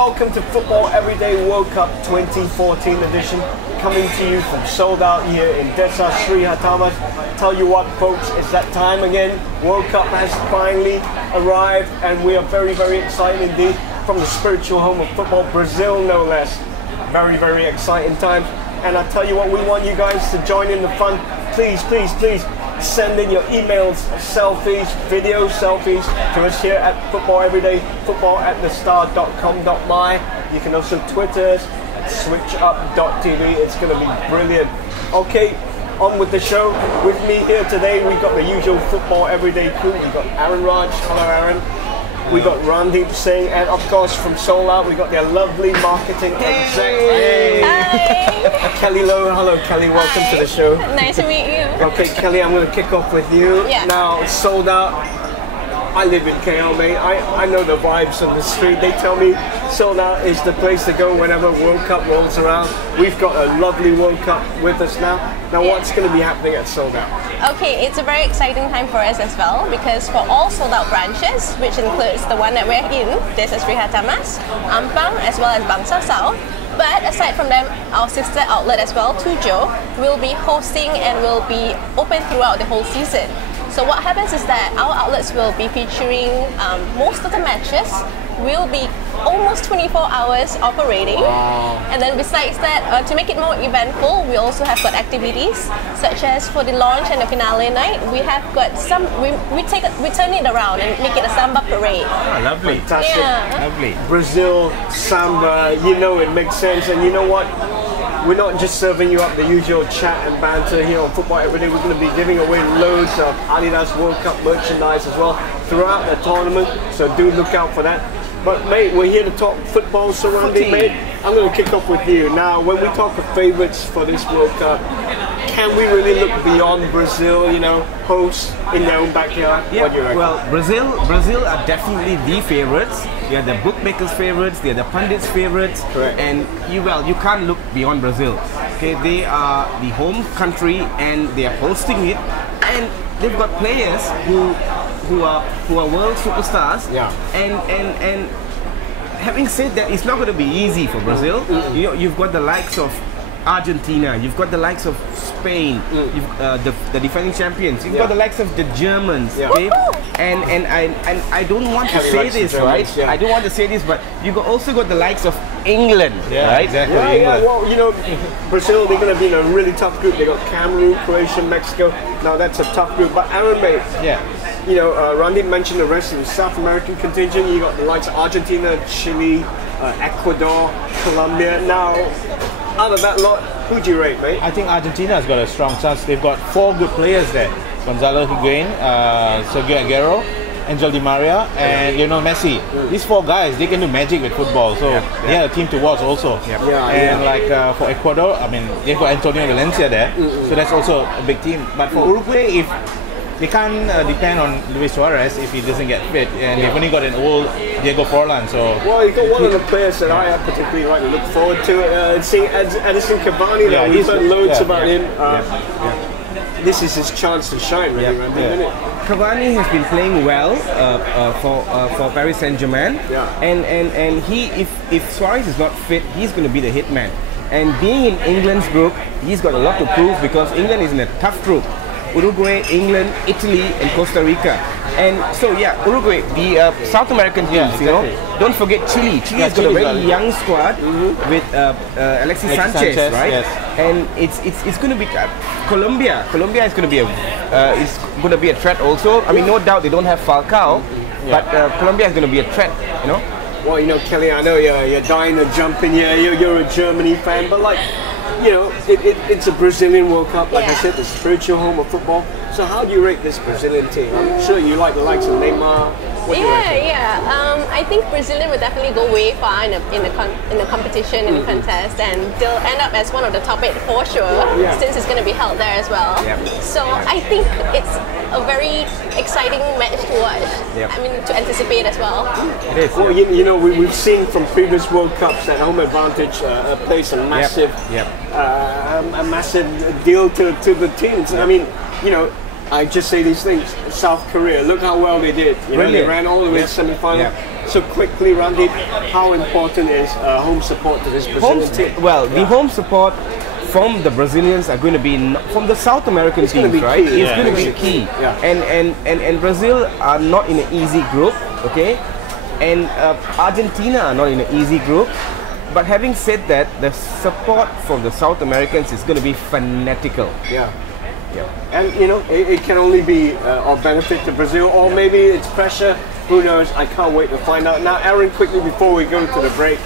welcome to Football Everyday World Cup 2014 edition, coming to you from sold out here in Desa Sri Hartamas. Tell you what, folks, it's that time again. World Cup has finally arrived, and we are very, very excited indeed. From the spiritual home of football, Brazil, no less. Very, very exciting times. And I tell you what, we want you guys to join in the fun. Please, please, please send in your emails, selfies, video selfies to us here at Football Everyday, football@thestar.com.my. You can also Twitter us at switchup.tv. It's going to be brilliant. Okay, on with the show. With me here today, we've got the usual Football Everyday crew. We've got Aaron Raj. Hello, Aaron. We got Randeep Singh, and of course from Soul Out we got their lovely marketing exec. Hi. Kelly Lowe. Hello, Kelly. Welcome to the show. Nice to meet you. Okay, Kelly, I'm going to kick off with you. Yeah. Now, Sold Out. I live in KL, mate. I know the vibes on the street. They tell me Sold Out is the place to go whenever World Cup rolls around. We've got a lovely World Cup with us now. Now, what's going to be happening at Sold Out? Okay, it's a very exciting time for us as well, because for all Sold Out branches, which includes the one that we're in, this is Sri Hartamas, Ampang, as well as Bangsa South. But aside from them, our sister outlet as well, Tujo, will be hosting and will be open throughout the whole season. So what happens is that our outlets will be featuring most of the matches will be almost 24 hours operating. Wow. And then besides that, to make it more eventful, we also have got activities such as for the launch and the finale night, we have got some, we turn it around and make it a Samba parade. Oh, lovely. Fantastic. Yeah. Lovely. Brazil, Samba, you know it makes sense. And you know what? We're not just serving you up the usual chat and banter here on Football Everyday. We're going to be giving away loads of Adidas World Cup merchandise as well throughout the tournament. So do look out for that. But mate, we're here to talk football surrounding, mate. I'm going to kick off with you. Now, when we talk of favourites for this World Cup, can we really look beyond Brazil, you know, hosts in their own backyard? Yeah, What do you reckon? well, Brazil are definitely the favourites. They are the bookmakers' favourites. They are the pundits' favourites. Correct. And you can't look beyond Brazil. Okay, they are the home country and they are hosting it, and they've got players who are world superstars. Yeah. And having said that, it's not going to be easy for Brazil. You've got the likes of Argentina, you've got the likes of Spain, you've the defending champions, you've got the likes of the Germans, okay? And I don't want to say this, right? I don't want to say this, but you've also got the likes of England, right? Exactly. Yeah. Well, you know, Brazil, they're going to be in a really tough group. They got Cameroon, Croatia, Mexico. Now that's a tough group. But Aaron, mate, you know, Randy mentioned the rest of the South American contingent. You got the likes of Argentina, Chile, Ecuador, Colombia. Now, out of that lot, who do you rate, mate? I think Argentina has got a strong chance. They've got 4 good players there: Gonzalo Higuain, Sergio Aguero, Angel Di Maria, and Lionel Messi. These 4 guys, they can do magic with football. So they are a team to watch also. Like for Ecuador, I mean, they've got Antonio Valencia there, so that's also a big team. But for Uruguay, if they can't depend on Luis Suarez if he doesn't get fit, and they've only got an old Diego Forlan. So well, you got one of the players that I particularly like to look forward to. Seeing Edison Cavani. We've heard loads about him. This is his chance to shine, really, isn't it? Cavani has been playing well for Paris Saint-Germain, and he, if Suarez is not fit, he's going to be the hitman. And being in England's group, he's got a lot to prove, because England is in a tough group. Uruguay, England, Italy, and Costa Rica. And so Uruguay, the South American teams, you know, don't forget Chile. Chile has got a very young squad with Alexis Sanchez, right? Yes. And it's going to be Colombia. Colombia is going to be a threat also. I mean, no doubt they don't have Falcao, but Colombia is going to be a threat, you know. Well, you know, Kelly, I know you're dying to jump in here. You're a Germany fan, but like, you know, it's a Brazilian World Cup, like I said, the spiritual home of football. So how do you rate this Brazilian team? I'm sure you like the likes of Neymar. I think Brazilian will definitely go way far in the competition, in the contest, and they'll end up as one of the top 8 for sure, since it's going to be held there as well. So I think it's a very exciting match to watch. I mean, to anticipate as well. It is. Well, you know, we've seen from previous World Cups that home advantage plays a massive, a massive deal to the teams. I mean, you know, I just say these things. South Korea, look how well they did. You know, they ran all the way to semi-final. So quickly, Randy, how important is home support to this Brazilian team? Well, the home support from the Brazilians are going to be from the South American teams, right? Key. It's going to be key. Yeah. And Brazil are not in an easy group, okay? And Argentina are not in an easy group. But having said that, the support from the South Americans is going to be fanatical. Yeah. And you know, it can only be of benefit to Brazil, or maybe it's pressure. Who knows? I can't wait to find out. Now, Aaron, quickly before we go to the break,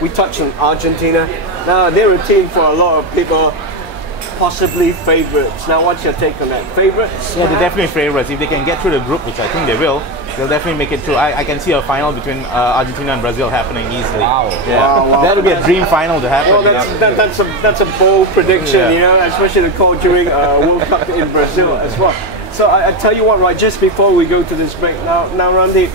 we touched on Argentina. Now, they're a team for a lot of people, possibly favourites. Now, what's your take on that? Favourites? Yeah, they're definitely favourites. If they can get through the group, which I think they will, they'll definitely make it through. I can see a final between Argentina and Brazil happening easily. Wow. Yeah. Wow. That'll be a dream final to happen. Well, that's a bold prediction, you know, especially the call during World Cup in Brazil as well. So I tell you what, right, just before we go to this break, now Randy,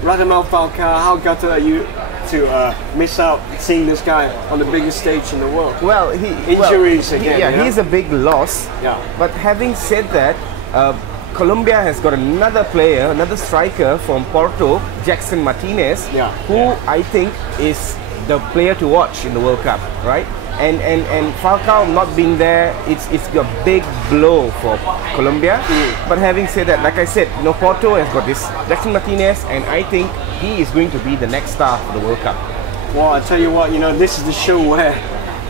Radamel Falcao, how gutted are you to miss out seeing this guy on the biggest stage in the world? Well, injuries again. Yeah, you know? he's a big loss. Yeah. But having said that, Colombia has got another player, another striker from Porto, Jackson Martinez, who I think is the player to watch in the World Cup, right? And Falcao not being there, it's a big blow for Colombia. But having said that, like I said, you know, Porto has got this Jackson Martinez, and I think he is going to be the next star for the World Cup. Well, I tell you what, you know, this is the show where,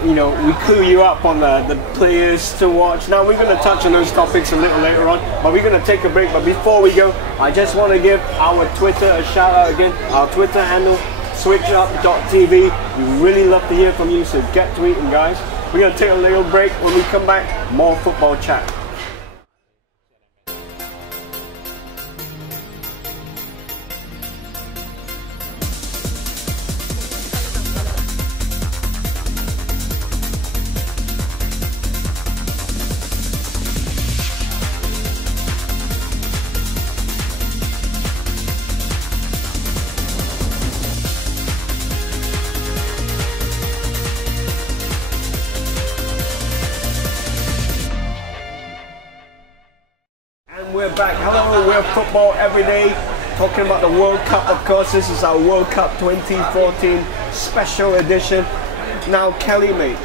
you know, we clue you up on the players to watch. Now, we're going to touch on those topics a little later on, but we're going to take a break. But before we go, I just want to give our Twitter a shout out again. Our Twitter handle, switchup.tv. We really love to hear from you, so get tweeting, guys. We're going to take a little break. When we come back, more football chat. We're back. Hello, we're football every day, talking about the World Cup. Of course, this is our World Cup 2014 special edition. Now, Kelly, mate,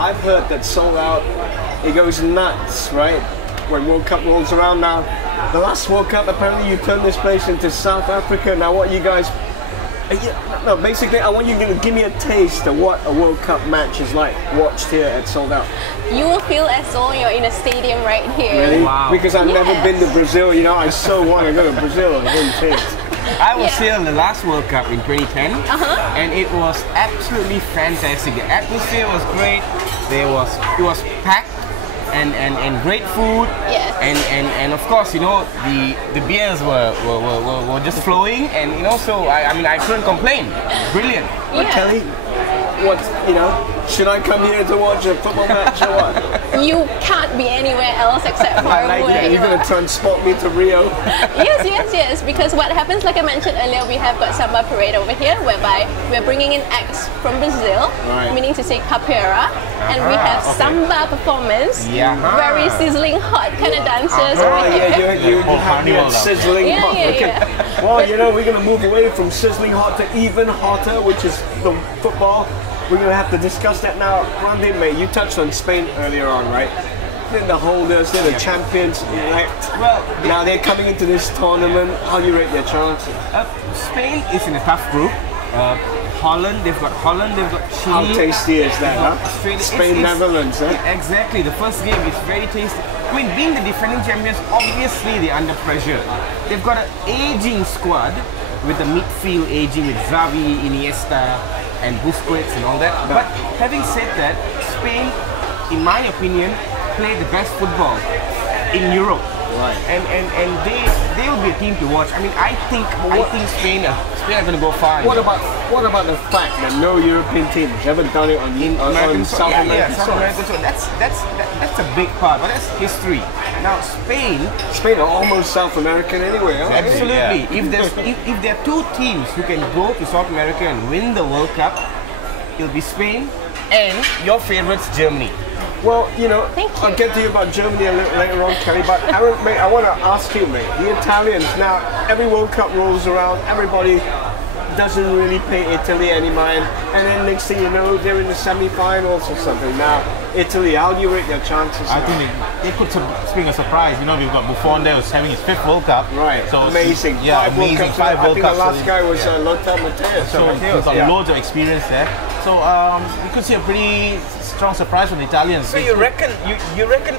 I've heard that sold out, it goes nuts, right? When World Cup rolls around. Now, the last World Cup, apparently you turned this place into South Africa. Now, what you guys... No, basically, I want you to give me a taste of what a World Cup match is like, watched here at Sold Out. You will feel as though you're in a stadium right here. Really? Wow. Because I've never been to Brazil, you know, I so want to go to Brazil. I didn't taste. I was here in the last World Cup in 2010, and it was absolutely fantastic. The atmosphere was great. It was packed and great food. Yes. And of course, you know, the beers were just flowing, and you know, so I mean I couldn't complain. Brilliant. But Kelly, what, you know, should I come here to watch a football match or what? You can't be anywhere else except for I like where that. You're going to transport me to Rio. Yes. Because what happens, like I mentioned earlier, we have got Samba parade over here, whereby we're bringing in acts from Brazil, meaning to say capoeira, and we have Samba performance, very sizzling hot kind of dancers over here. You have me at sizzling hot. Okay. Well, you know, we're going to move away from sizzling hot to even hotter, which is the football. We're going to have to discuss that now. Randy, mate, you touched on Spain earlier on, right? They're the holders, they're the champions, right? Well, now they're coming into this tournament. How do you rate their chances? Spain is in a tough group. Holland, they've got Chile. How tasty is that, huh? Spain, Netherlands, eh? Exactly, the first game is very tasty. I mean, being the defending champions, obviously they're under pressure. They've got an aging squad, with the midfield aging with Xavi, Iniesta, and Busquets and all that. But having said that, Spain, in my opinion, play the best football in Europe. Right. And they will be a team to watch. I mean, I think Spain are going to go far. What about the fact that no European team has ever done it on South American South American soil? That's a big part, but that's history. Now Spain are almost South American anyway. Right? Absolutely. If there are two teams who can go to South America and win the World Cup, it'll be Spain and your favorites, Germany. Well, you know, I'll get to you about Germany a little later on, Kelly, but Aaron, mate, I want to ask you, mate, the Italians, now, every World Cup rolls around, everybody doesn't really pay Italy any mind, and then next thing you know, they're in the semi-finals or something. Now, Italy, how do you rate their chances? I think they could bring a surprise. You know, we've got Buffon there who's having his 5th World Cup. Right, so amazing. Yeah, amazing. 5 World Cups. I think the last guy was Lothar Matthäus. So he's got loads of experience there. So we could see a pretty strong surprise from the Italians. So you reckon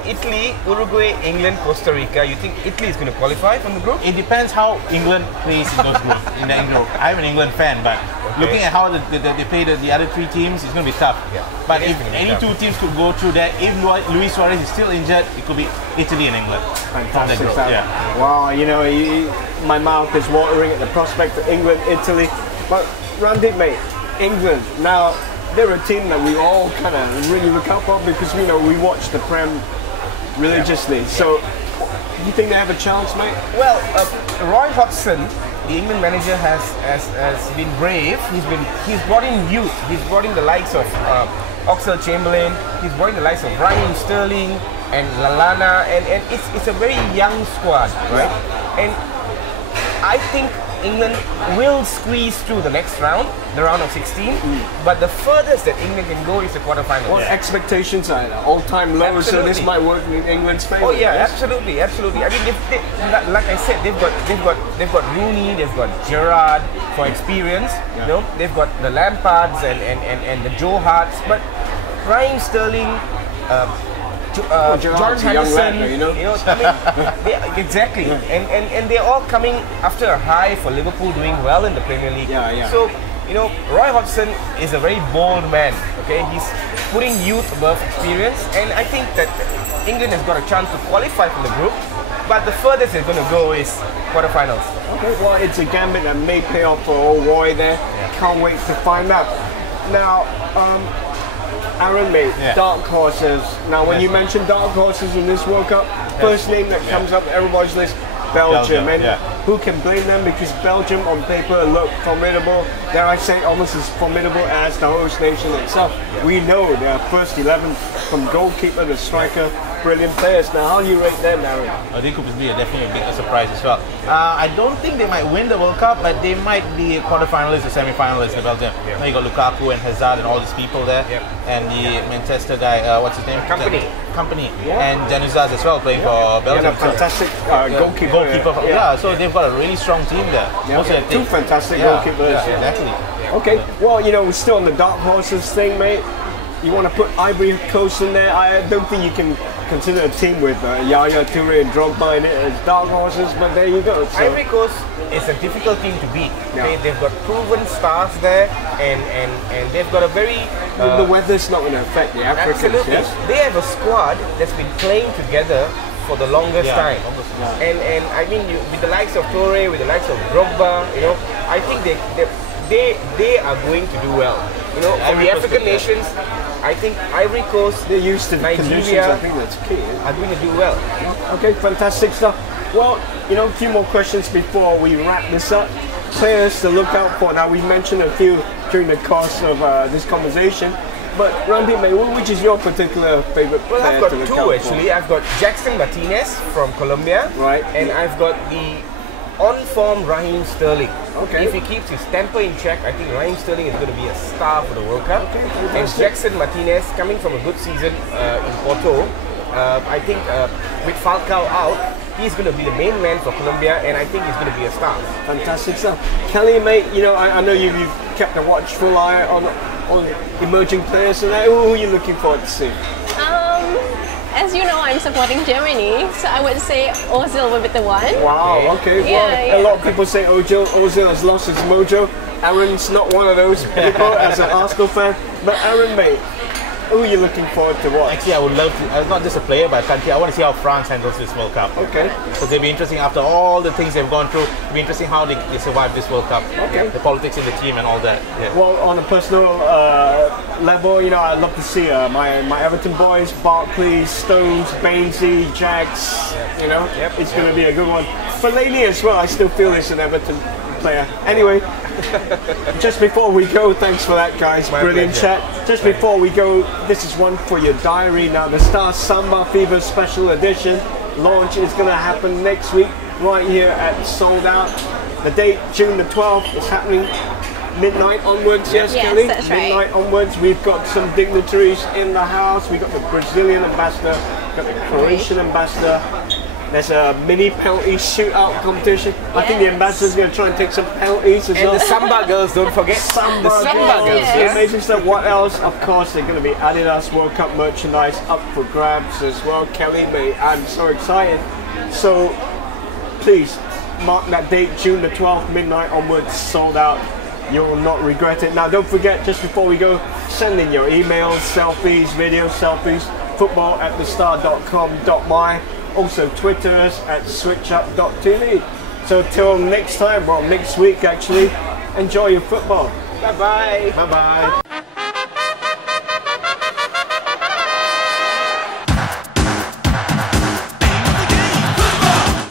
Italy, Uruguay, England, Costa Rica? You think Italy is going to qualify from the group? It depends how England plays in those groups. In that group, I'm an England fan, but looking at how they play the other 3 teams, it's going to be tough. Yeah. But if any 2 teams could go through that, if Luis Suarez is still injured, it could be Italy and England. Fantastic group. stuff. Yeah. Wow, you know, my mouth is watering at the prospect of England, Italy. But Randeep, mate, England, now they're a team that we all kind of really look out for because we watch the Prem religiously. Yeah. So, you think they have a chance, mate? Well, Roy Hodgson, the England manager, has been brave. He's brought in youth. He's brought in the likes of Oxlade-Chamberlain. He's brought in the likes of Raheem Sterling and Lallana, and it's a very young squad, right? And I think England will squeeze through the next round, the round of 16. But the furthest that England can go is the quarterfinals. Well, expectations are at all-time low, so this might work in England's favour. Oh yeah, yes? absolutely. I mean, like I said, they've got Rooney, they've got Gerrard for experience. Yeah. You know, they've got the Lampards and the Joe Harts, but Raheem Sterling. George Henderson, I mean, exactly, and they're all coming after a high for Liverpool doing well in the Premier League. Yeah. So, Roy Hodgson is a very bold man. Okay, he's putting youth above experience, and I think that England has got a chance to qualify for the group. But the furthest they're going to go is quarterfinals. Okay, well, it's a gambit that may pay off for old Roy there. Yeah. Can't wait to find out. Now, Aaron, mate, dark horses. Now, when you mention dark horses in this World Cup, first name that comes up everybody's list, Belgium. And who can blame them? Because Belgium on paper look formidable. Dare I say, almost as formidable as the host nation itself. Yeah. We know their first 11 from goalkeeper to striker, brilliant players. Now, how do you rate them, Aaron? They could be definitely a big surprise as well. I don't think they might win the World Cup, but they might be quarterfinalists or semi-finalists in Belgium. Yeah. Now you got Lukaku and Hazard and all these people there, and the Manchester guy, what's his name? Company, and Januzaj as well playing for Belgium. And a fantastic goalkeeper. So they've got a really strong team there. Two fantastic goalkeepers. Exactly. Okay, well, we're still on the dark horses thing, mate. You want to put Ivory Coast in there? I don't think you can consider a team with Yaya Toure and Drogba in it as dark horses, but there you go. So. Ivory Coast is a difficult team to beat. Okay? They've got proven stars there, and they've got a very... the weather's not going to affect the Africans. Absolutely. Yes? They have a squad that's been playing together for the longest time. And I mean, with the likes of Toure, with the likes of Drogba, I think they are going to do well. For the African nations, I think Ivory Coast, they're used to Nigeria, I think that's key. are going to do well. Okay, fantastic stuff. Well, a few more questions before we wrap this up. Players to look out for. Now, we mentioned a few during the course of this conversation, but Randy, mate, which is your particular favorite player? Well, I've got two actually. I've got Jackson Martinez from Colombia, right, and I've got the on-form Raheem Sterling. Okay. If he keeps his temper in check, I think Raheem Sterling is going to be a star for the World Cup. Okay, and Jackson Martinez, coming from a good season in Porto, I think with Falcao out, he's going to be the main man for Colombia, and I think he's going to be a star. Fantastic stuff. Kelly, mate, I know you've kept a watchful eye on emerging players, and who are you looking forward to see? As you know, I'm supporting Germany, so I would say Ozil will be the one. Wow, okay. A lot of people say Ozil has lost his mojo. Aaron's not one of those people as an Arsenal fan. But Aaron, mate, who are you looking forward to watch? Actually, I would love to, not just a player, but a country. I want to see how France handles this World Cup. Okay. Because it'll be interesting after all the things they've gone through. It'll be interesting how they survive this World Cup. Okay. The politics in the team and all that. Yeah. Well, on a personal level, I'd love to see my Everton boys, Barkley, Stones, Bainesy, Jags. It's going to be a good one. Fellaini as well, I still feel he's an Everton player. Anyway, just before we go, thanks for that, guys. Brilliant chat. Just before we go, this is one for your diary. Now, the Star Samba Fever Special Edition launch is going to happen next week right here at Sold Out. The date, June the 12th, is happening midnight onwards, yes, Yes, Kelly? that's right. Midnight onwards. We've got some dignitaries in the house. We've got the Brazilian ambassador, we've got the Croatian ambassador. There's a mini penalty shootout competition. I think the ambassador's going to try and take some penalties as And well. the Samba girls, don't forget. Samba the Samba girls, Yes. yeah. Amazing stuff. What else? Of course, they're going to be Adidas World Cup merchandise up for grabs as well. Kelly, mate, I'm so excited. So please mark that date, June the 12th, midnight onwards, sold out. You'll not regret it. Now, don't forget, just before we go, send in your emails, selfies, video selfies, football@thestar.com.my. Also, Twitter us at switchup.tv. So, till next time, well, next week actually, enjoy your football. Bye bye. Bye bye.